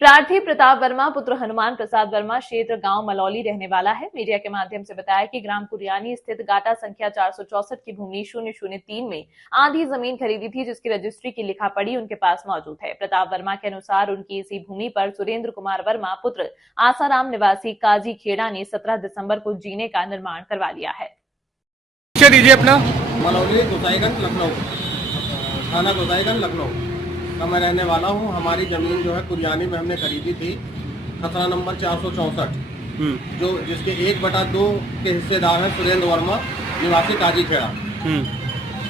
प्रार्थी प्रताप वर्मा पुत्र हनुमान प्रसाद वर्मा क्षेत्र गांव मलौली रहने वाला है। मीडिया के माध्यम से बताया कि ग्राम कुरियानी स्थित गाटा संख्या 464 की भूमि 003 में आधी जमीन खरीदी थी, जिसकी रजिस्ट्री की लिखा पढ़ी उनके पास मौजूद है। प्रताप वर्मा के अनुसार उनकी इसी भूमि पर सुरेंद्र कुमार वर्मा पुत्र आसाराम निवासी काजी खेड़ा ने 17 दिसंबर को जीने का निर्माण करवा लिया है। दीजिए अपना। मलौली गोसाईगंज लखनऊ, थाना गोसाईगंज लखनऊ का मैं रहने वाला हूँ। हमारी ज़मीन जो है कुरियानी में हमने खरीदी थी, खसरा नंबर 464, जो जिसके 1/2 के हिस्सेदार हैं सुरेंद्र वर्मा निवासी काजी खेड़ा।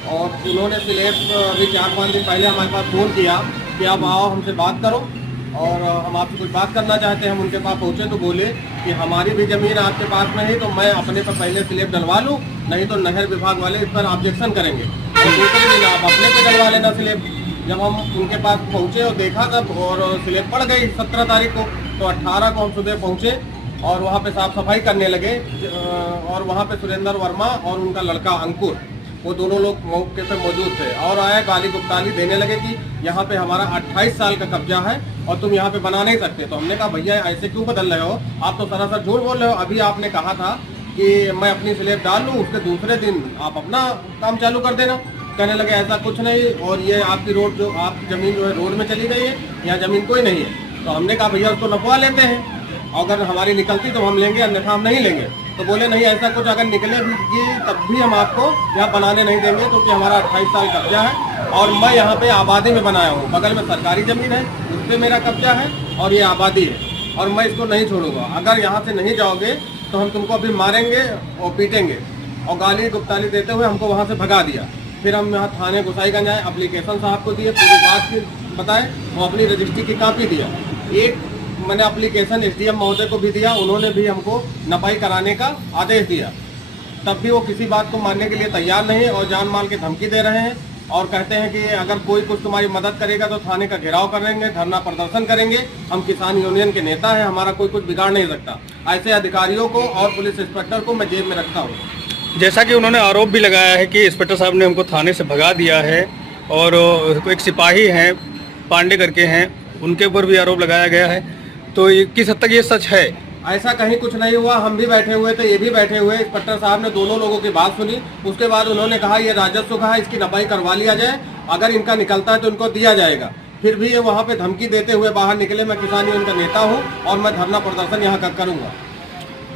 और उन्होंने स्लेब अभी 4-5 दिन पहले हमारे पास फ़ोन किया कि आप आओ हमसे बात करो और हम आपसे कुछ बात करना चाहते हैं। हम उनके पास पहुँचे तो बोले कि हमारी भी ज़मीन आपके पास में है, तो मैं अपने पर पहले स्लेब डलवा लूँ, नहीं तो नहर विभाग वाले इस पर ऑब्जेक्शन करेंगे और दूसरे दिन आप अपने पे डलवा लेना स्लेब। जब हम उनके पास पहुँचे और देखा तब और स्लेब पड़ गई 17 तारीख को, तो 18 को हम सुबह पहुँचे और वहाँ पे साफ सफाई करने लगे। और वहाँ पे सुरेंद्र वर्मा और उनका लड़का अंकुर, वो दोनों लोग मौके पे मौजूद थे और आया गाली गुप्ताली देने लगे कि यहाँ पे हमारा 28 साल का कब्जा है और तुम यहाँ पे बना नहीं सकते। तो हमने कहा भैया ऐसे क्यों बदल रहे हो, आप तो सरासर झूठ बोल रहे हो। अभी आपने कहा था कि मैं अपनी स्लेब डाल लूँ, उसके दूसरे दिन आप अपना काम चालू कर देना। कहने लगे ऐसा कुछ नहीं, और ये आपकी रोड जो आपकी ज़मीन जो है रोड में चली गई है, यहाँ ज़मीन कोई नहीं है। तो हमने कहा भैया उसको नपवा लेते हैं, अगर हमारी निकलती तो हम लेंगे, अन्यथा हम नहीं लेंगे। तो बोले नहीं ऐसा कुछ अगर निकले भी तब भी हम आपको यहाँ बनाने नहीं देंगे, क्योंकि हमारा 28 साल कब्जा है और मैं यहाँ पे आबादी में बनाया हूँ। बगल में सरकारी ज़मीन है, उस पर मेरा कब्जा है और ये आबादी है और मैं इसको नहीं छोड़ूंगा। अगर यहाँ से नहीं जाओगे तो हम तुमको अभी मारेंगे और पीटेंगे। और गाली गुप्ताली देते हुए हमको वहाँ से भगा दिया। फिर हम यहाँ थाने गोसाईगंज आए, एप्लीकेशन साहब को दिए, पूरी बात की बताए, वो अपनी रजिस्ट्री की कॉपी दिया। एक मैंने एप्लीकेशन एसडीएम महोदय को भी दिया, उन्होंने भी हमको नपाई कराने का आदेश दिया। तब भी वो किसी बात को मानने के लिए तैयार नहीं है और जान माल की धमकी दे रहे हैं और कहते हैं कि अगर कोई कुछ तुम्हारी मदद करेगा तो थाने का घेराव करेंगे, धरना प्रदर्शन करेंगे। हम किसान यूनियन के नेता हैं, हमारा कोई कुछ बिगाड़ नहीं सकता। ऐसे अधिकारियों को और पुलिस इंस्पेक्टर को मैं जेब में रखता हूँ। जैसा कि उन्होंने आरोप भी लगाया है कि इंस्पेक्टर साहब ने हमको थाने से भगा दिया है और एक सिपाही हैं पांडे करके हैं, उनके ऊपर भी आरोप लगाया गया है, तो किस हद तक ये सच है? ऐसा कहीं कुछ नहीं हुआ। हम भी बैठे हुए थे, ये भी बैठे हुए। इंस्पेक्टर साहब ने दोनों लोगों की बात सुनी, उसके बाद उन्होंने कहा ये राजस्व का है, इसकी नपाई करवा लिया जाए, अगर इनका निकलता है तो इनको दिया जाएगा। फिर भी ये वहाँ पे धमकी देते हुए बाहर निकले। मैं किसान यूनियन का नेता हूँ और मैं धरना प्रदर्शन यहाँ करूँगा।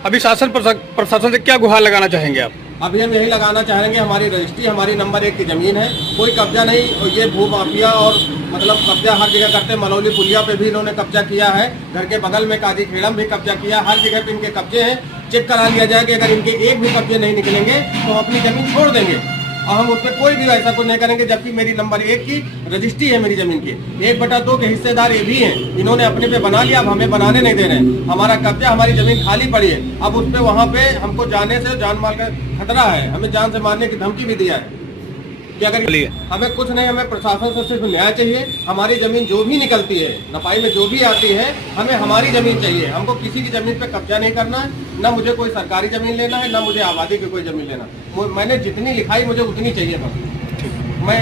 अभी शासन प्रशासन से क्या गुहार लगाना चाहेंगे आप? अभी हम यही लगाना चाहेंगे, हमारी रजिस्ट्री हमारी नंबर 1 की ज़मीन है, कोई कब्जा नहीं। और ये भू माफिया और मतलब कब्जा हर जगह करते हैं। मलौली पुलिया पे भी इन्होंने कब्जा किया है, घर के बगल में काजी खेड़ा में भी कब्जा किया, हर जगह पे इनके कब्जे हैं। चेक करा लिया जाए कि अगर इनके एक भी कब्जे नहीं निकलेंगे तो अपनी ज़मीन छोड़ देंगे और हम उस पर कोई भी ऐसा कुछ नहीं करेंगे। जबकि मेरी नंबर 1 की रजिस्ट्री है मेरी ज़मीन की, 1/2 के हिस्सेदार ये भी हैं। इन्होंने अपने पे बना लिया, अब हमें बनाने नहीं दे रहे हैं। हमारा कब्जा, हमारी ज़मीन खाली पड़ी है। अब उस पर वहाँ पे हमको जाने से जान माल का खतरा है, हमें जान से मारने की धमकी भी दिया है कि अगर हमें कुछ नहीं, हमें प्रशासन से सिर्फ न्याय चाहिए। हमारी ज़मीन जो भी निकलती है, नपाई में जो भी आती है, हमें हमारी ज़मीन चाहिए। हमको किसी की ज़मीन पे कब्जा नहीं करना है, ना मुझे कोई सरकारी ज़मीन लेना है, ना मुझे आबादी की कोई ज़मीन लेना। मैंने जितनी लिखाई मुझे उतनी चाहिए बस। मैं